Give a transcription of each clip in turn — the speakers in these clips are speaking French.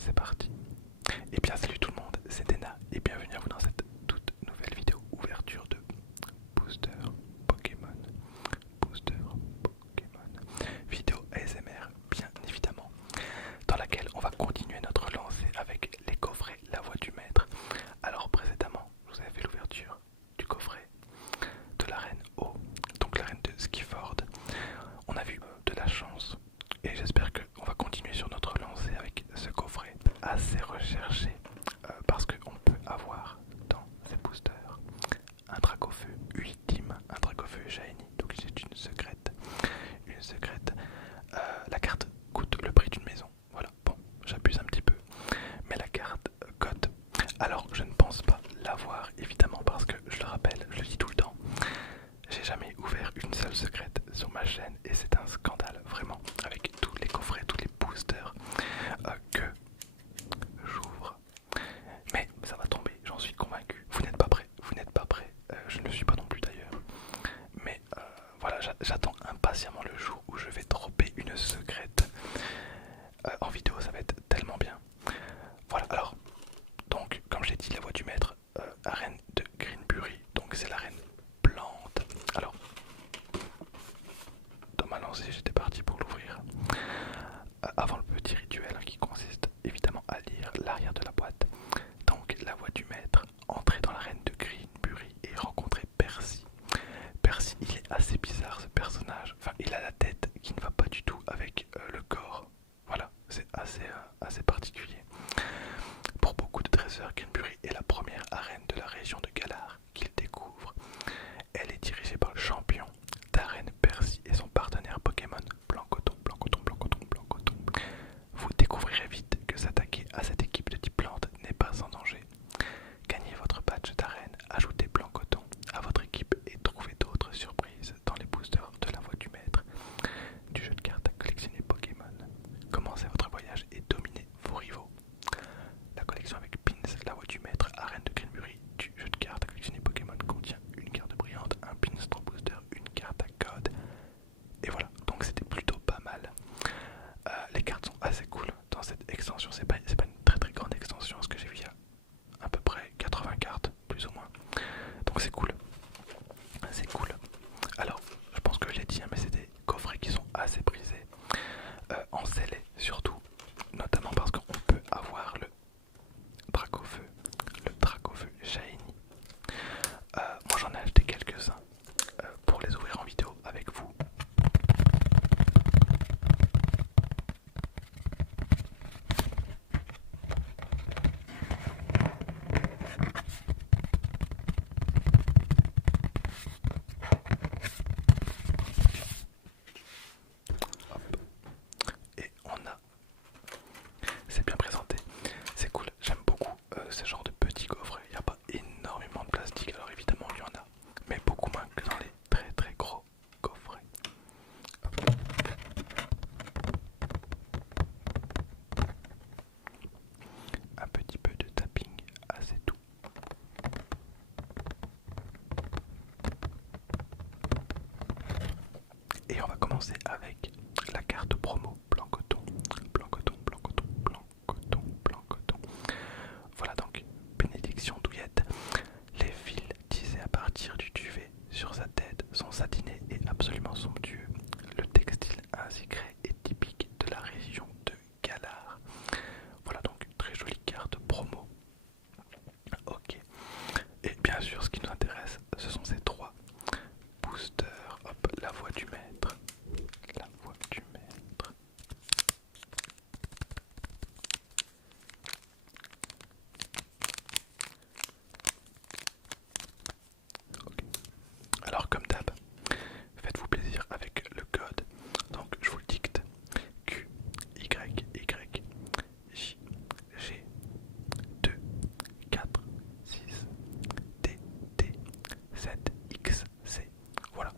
c'est parti. Et bien salut tout le monde, c'est Dena et bienvenue à vous dans cette toute nouvelle vidéo ouverture de Booster Pokémon. Booster Pokémon. Vidéo ASMR bien évidemment, dans laquelle on va continuer notre lancée avec les coffrets La Voix du Maître. Alors précédemment, je vous avais fait l'ouverture du coffret de l'arène O, donc l'arène de Skiford. On a vu de la chance et j'espère qu'on va continuer sur notre lancée avec ce coffret assez recherché parce qu'on peut avoir dans ces boosters un Dracofeu ultime, un Dracofeu shiny, donc c'est une secrète. La carte coûte le prix d'une maison, voilà, bon, j'abuse un petit peu, mais la carte cote. Alors je ne pense pas l'avoir évidemment parce que je le rappelle, je le dis tout le temps, j'ai jamais ouvert une seule secrète sur ma chaîne et c'est un scandale vraiment avec tous les coffrets, tous les boosters que j'ouvre. Mais ça va tomber, j'en suis convaincu. Vous n'êtes pas prêts, je ne le suis pas non plus d'ailleurs. Mais voilà, j'attends impatiemment le jour où je vais dropper une secrète en vidéo, ça va être tellement bien. Voilà, alors, donc comme j'ai dit, la voix du maître, arène de Greenbury, donc c'est l'arène plante. Alors, dans ma lancée, j'étais parti pour l'ouvrir. Avant le petit rituel qui consiste évidemment à lire l'arrière de la boîte. Donc, la voix du maître, entrer dans l'arène de Greenbury et rencontrer Percy. Percy, il est assez bizarre ce personnage. Enfin, il a la tête qui ne va pas du tout avec le corps. Voilà, c'est assez particulier. Pour beaucoup de dresseurs, Greenbury est la première arène de la région de Galar qu'ils découvrent. Elle est dirigée par le champion d'arène Percy et son partenaire Pokémon Blancoton. Vous découvrirez vite que s'attaquer à cette équipe de type plante n'est pas sans danger. Gagnez votre badge d'arène, ajoutez Blancoton à votre équipe et trouvez d'autres surprises dans les boosters de la voix du maître du jeu de cartes à collectionner Pokémon. Commencez votre voyage et dominez vos rivaux. La collection avec Pins, la voix du maître, arène de Greenbury du jeu de cartes à collectionner Pokémon contient une carte brillante, un Pins 3 booster, une carte à code. Et voilà, donc c'était plutôt pas mal. Les cartes sont assez cool dans cette extension, c'est pas une très grande extension, ce que j'ai vu il y a à peu près 80 cartes, plus ou moins. Donc c'est cool. Alors, je pense que je l'ai dit, hein, mais c'est des coffrets qui sont assez prisés, en scellé surtout, notamment parce qu'on peut avoir le Dracofeu Shiny. Moi j'en ai acheté quelques-uns pour les ouvrir en vidéo avec vous. Hop. Et c'est bien présenté, c'est cool, j'aime beaucoup ce genre de petits coffrets. Il n'y a pas énormément de plastique, alors évidemment il y en a, mais beaucoup moins que dans les très gros coffrets. Hop. Un petit peu de tapping, assez doux. Et on va commencer avec la carte promo Blancoton. Voilà donc, bénédiction douillette. Les fils tisés à partir du duvet sur sa tête sont satinés et absolument somptueux. Le textile ainsi créé est typique de la région de Galar. Voilà donc une très jolie carte promo. Ok. Et bien sûr, ce qui nous intéresse, ce sont ces trois boosters. Hop, la voix du maître. La voix du maître. Ok. Alors comme d'hab, faites-vous plaisir avec le code. Donc je vous le dicte. Q Y Y J G 2 4 6 T T 7 X C. Voilà.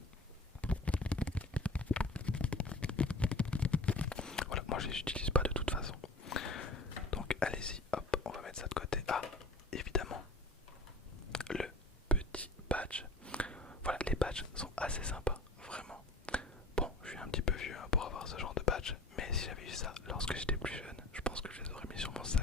Voilà, moi je les utilise pas de toute façon. Donc allez-y, hop, on va mettre ça de côté. Ah, évidemment, le petit badge. Voilà, les badges sont assez sympas, vraiment. Bon, je suis un petit peu vieux hein, pour avoir ce genre de badge, mais si j'avais eu ça lorsque j'étais plus jeune, je pense que je les aurais mis sur mon sac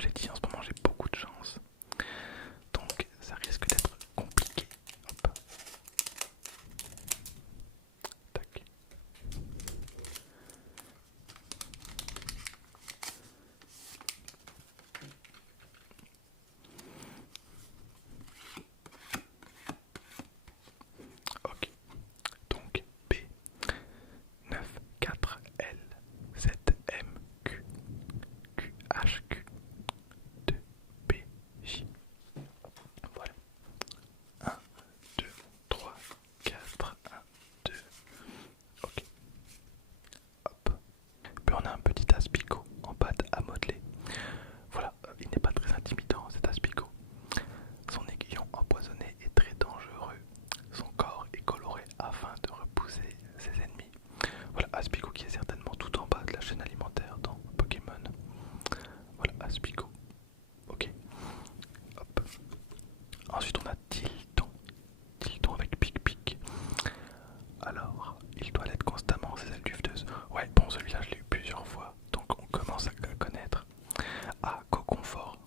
je l'ai dit, en ce moment j'ai beaucoup de chance. Donc ça risque d'être compliqué. Hop. Tac. Ok. Donc B 9 4 L 7 M Q Q H Q 2 P J. Voilà. 1, 2, 3, 4, 1, 2. Ok. Hop. Puis on a un petit aspicot en pâte à modeler. Voilà, il n'est pas très intimidant cet aspicot. Son aiguillon empoisonné est très dangereux. Son corps est coloré afin de repousser ses ennemis. Voilà, Aspico qui est certainement tout en bas de la chaîne alimentaire dans Pokémon. Voilà, Aspico. Ok. Hop. Ensuite on a Tilton. Tilton avec Pic-Pic. Alors, il doit l'être constamment, ses ailes duveteuses. Ouais, bon, celui-là je l'ai eu plusieurs fois, donc on commence à le connaître. Ah, Coconfort.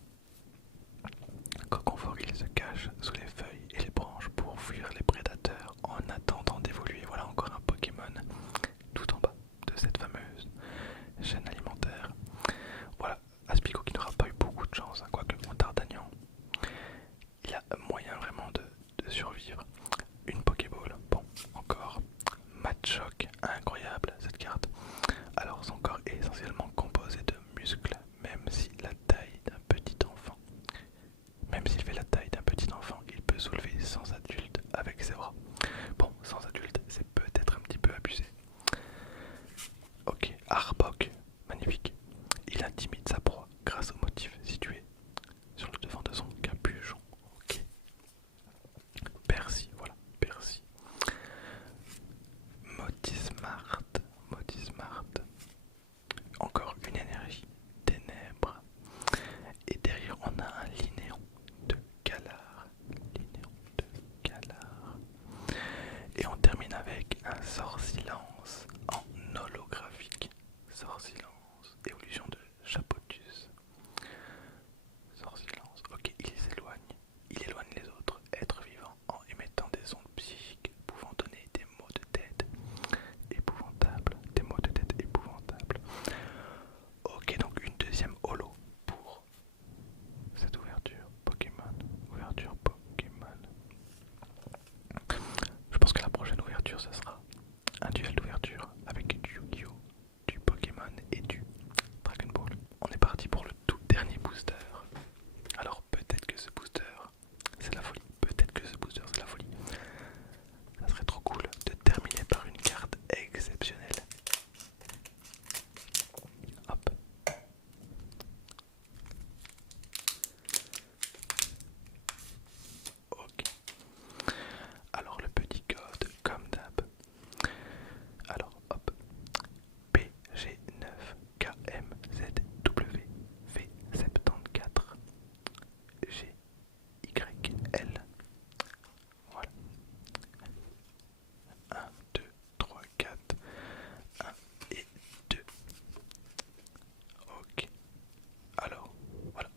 Coconfort, il se cache sous les feuilles et les branches pour fuir les prédateurs en attendant d'évoluer. Voilà encore un Pokémon tout en bas de cette fameuse chaîne alimentaire. Voilà, Aspico qui n'aura pas eu beaucoup de chance, hein, quoique en Dardagnan, il a moyen vraiment de survivre. Une Pokéball, bon, encore. Matchoc, incroyable cette carte. Alors son corps est essentiellement composé de muscles, même si la taille d'un petit enfant. Même s'il fait la taille d'un petit enfant, il peut soulever 100 adultes avec ses bras. Bon, 100 adultes, c'est peut-être un petit peu abusé. Ok, Arbok, magnifique. Il intimide sa proie grâce au motif situé sur le devant de son capuchon. Ok. Percy, voilà, Percy. Motismart, Motismart. Encore une énergie, ténèbres. Et derrière on a un Linéon de Galar. Linéon de Galar. Et on termine avec un Sort-Silence en holographique. Sort-Silence, évolution de Chapotus. Sort-Silence, ok, il s'éloigne. Il éloigne les autres êtres vivants en émettant des ondes psychiques pouvant donner des maux de tête épouvantables. Des maux de tête épouvantables. Ok, donc une deuxième holo pour cette ouverture Pokémon. Ouverture Pokémon. Je pense que la prochaine ouverture, ce sera un duel d'ouverture avec du Yu-Gi-Oh, du Pokémon et du Dragon Ball. On est parti pour le tout dernier booster. Alors peut-être que ce booster, c'est la folie. Peut-être que ce booster, c'est la folie. Ça serait trop cool de terminer par une carte exceptionnelle. Hop. Ok. Alors le petit code, comme d'hab. Alors hop. PG9KMZWV74 GYL. Voilà. 1, 2, 3, 4. 1 et 2. Ok. Alors, voilà.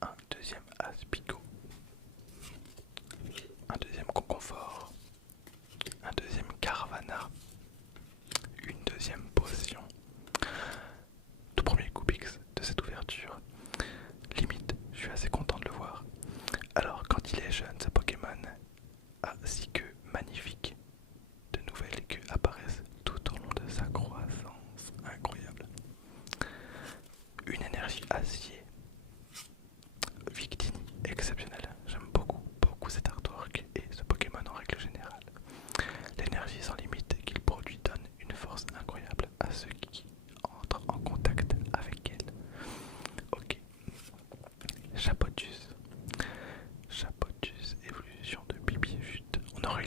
Un deuxième Aspico. Un deuxième Conconfort. Un deuxième Caravana. Une deuxième potion. Tout premier Kubix de cette ouverture. Limite, je suis assez content de le voir. Alors, quand il est jeune, ce Pokémon a 6 queues magnifiques. De nouvelles queues apparaissent tout au long de sa croissance. Incroyable. Une énergie acier. Victini, exceptionnel. J'aime beaucoup cet artwork et ce Pokémon en règle générale. L'énergie sans limite qu'il produit donne une force incroyable à ceux qui entrent en contact avec elle. Ok. Chapotus. Chapotus, évolution de Bibichute. On aura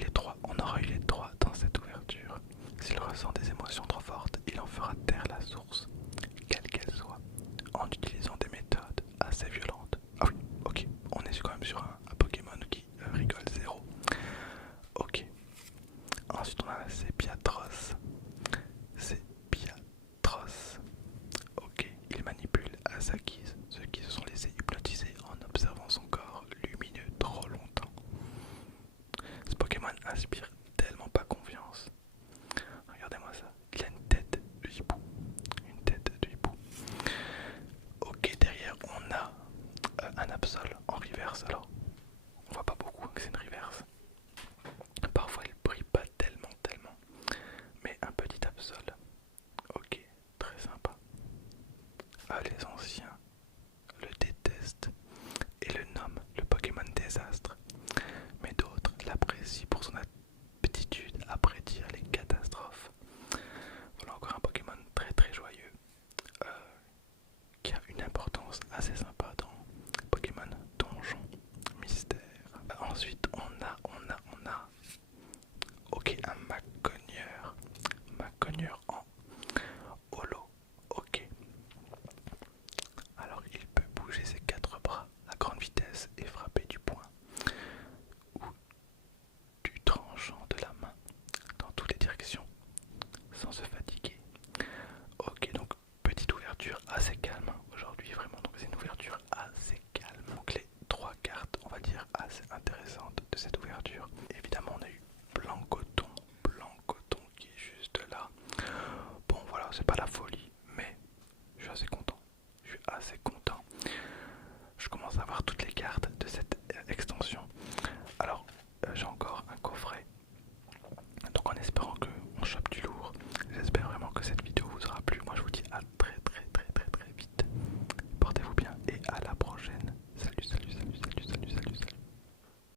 eu les trois dans cette ouverture. S'il ressent des émotions trop fortes, il en fera taire la source, quelle qu'elle soit, en utilisant des méthodes assez violentes. Ah oui, ok, on est quand même sur un Pokémon qui rigole zéro. Ok. Ensuite on a Sepiatros. Sepiatros. Ok, il manipule Asaki un Absol en reverse. Alors, on voit pas beaucoup que c'est une reverse. Parfois, il brille pas tellement. Mais un petit Absol. Ok, très sympa. Ah, les anciens le détestent et le nomment le Pokémon désastre. Mais d'autres l'apprécient pour son aptitude à prédire les catastrophes. Voilà encore un Pokémon très joyeux qui a une importance assez sympa dans Pokémon Donjon Mystère. Ensuite on a ok un Macogneur en holo. Ok. Alors il peut bouger ses quatre bras à grande vitesse et frapper du poing ou du tranchant de la main dans toutes les directions sans se fatiguer. Ok, donc petite ouverture assez calme aujourd'hui, vraiment. Donc c'est une ouverture assez calme. Donc les trois cartes, on va dire, assez intéressantes de cette ouverture. Évidemment, on a eu Blanc Coton qui est juste là. Bon, voilà, c'est pas la folie, mais je suis assez content. Je suis assez content. Je commence à avoir toutes les cartes de cette extension.